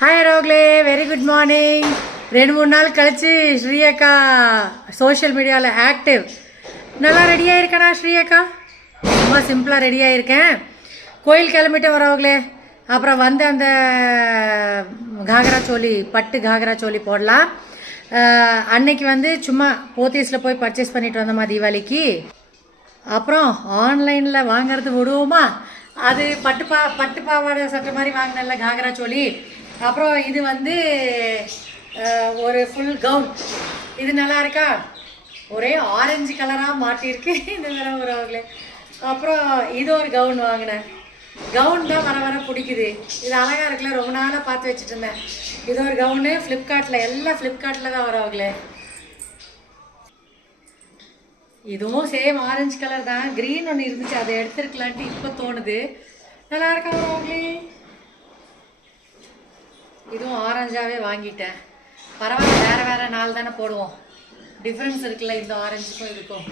Hi ரோக்லே, very good morning. 2-3 நாள் கழிச்சு ஸ்ரீயக்கா சோஷியல் மீடியாவில் ஆக்டிவ். நல்லா ரெடியாக இருக்கேனா ஸ்ரீயக்கா? ரொம்ப சிம்பிளாக ரெடியாக இருக்கேன். கோயில் கிளம்பிட்டு வரவங்களே, அப்புறம் வந்து அந்த காகரா சோலி, பட்டு காகரா சோலி போடலாம். அன்னைக்கு வந்து சும்மா போத்தீஸில் போய் பர்ச்சேஸ் பண்ணிட்டு வந்தோமா தீபாவளிக்கு. அப்புறம் ஆன்லைனில் வாங்கிறது விடுவோமா? அது பட்டு பாவாடை சட்டை மாதிரி வாங்கினல காகரா சோலி. அப்புறம் இது வந்து ஒரு ஃபுல் கவுன். இது நல்லா இருக்கா? ஒரே ஆரஞ்சு கலராக மாட்டியிருக்கு இந்த தடவை வரவங்களே. அப்புறம் இது ஒரு கவுன் வாங்கினேன். கவுன் தான் வர வர பிடிக்குது. இது அழகாக இருக்குல்ல, ரொம்ப நாளாக பார்த்து வச்சுட்டு இருந்தேன். இது ஒரு கவுனு ஃப்ளிப்கார்ட்டில், எல்லாம் ஃப்ளிப்கார்ட்டில் தான் வரவங்களே. இதுவும் சேம் ஆரஞ்சு கலர் தான். க்ரீன் ஒன்று இருந்துச்சு, அதை எடுத்துருக்கலான்ட்டு இப்போ தோணுது. நல்லா இருக்கா வரவங்களே? இதுவும் ஆரஞ்சாகவே வாங்கிட்டேன். பரவாயில்ல, வேறு வேறு நாள் தானே போடுவோம். டிஃப்ரென்ஸ் இருக்குல்ல இந்த ஆரஞ்சுக்கும் இதுக்கும்.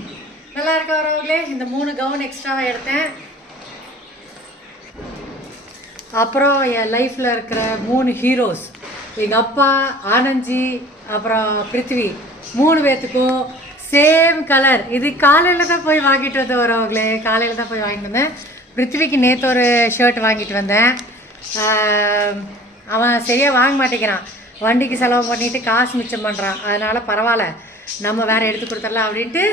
நல்லா இருக்கா வரவங்களே? இந்த 3 கவுன் எக்ஸ்ட்ராவாக எடுத்தேன். அப்புறம் என் லைஃப்பில் இருக்கிற 3 ஹீரோஸ், எங்கள் அப்பா, ஆனந்தி, அப்புறம் பிருத்திவி, 3 பேர்த்துக்கும் சேம் கலர். இது காலையில் தான் போய் வாங்கிட்டு வந்தேன் வரவங்களே. காலையில் தான் போய் வாங்கிட்டு வந்தேன். பிருத்திவிக்கு நேற்று ஒரு ஷர்ட் வாங்கிட்டு வந்தேன். அவன் சரியாக வாங்க மாட்டேங்கிறான். வண்டிக்கு செலவு பண்ணிவிட்டு காசு மிச்சம் பண்ணுறான். அதனால் பரவாயில்ல, நம்ம வேறு எடுத்து கொடுத்துடலாம் அப்படின்ட்டு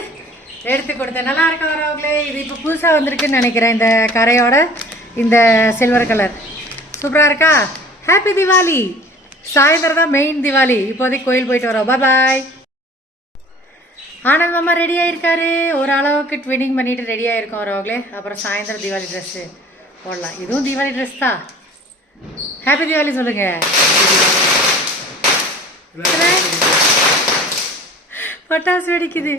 எடுத்து கொடுத்தேன். நல்லா இருக்க வரவங்களே. இது இப்போ புதுசாக வந்திருக்குன்னு நினைக்கிறேன். இந்த கரையோட இந்த சில்வர் கலர் சூப்பராக இருக்கா? ஹாப்பி தீபாவளி. சாயந்தரம் தான் மெயின் தீபாவளி. இப்போதைக்கு கோயில் போயிட்டு வரோம். பாய். ஆனந்த் மாமா ரெடி ஆகிருக்காரு. ஒரு அளவுக்கு ட்வினிங் பண்ணிட்டு ரெடி ஆகிருக்கோம் வரவங்களே. அப்புறம் சாயந்தரம் தீபாவளி ட்ரெஸ்ஸு போடலாம். இதுவும் தீபாவளி ட்ரெஸ் தான். ஹாப்பி தீபாவளி சொல்லுங்க. பட்டாசு வெடிக்குது.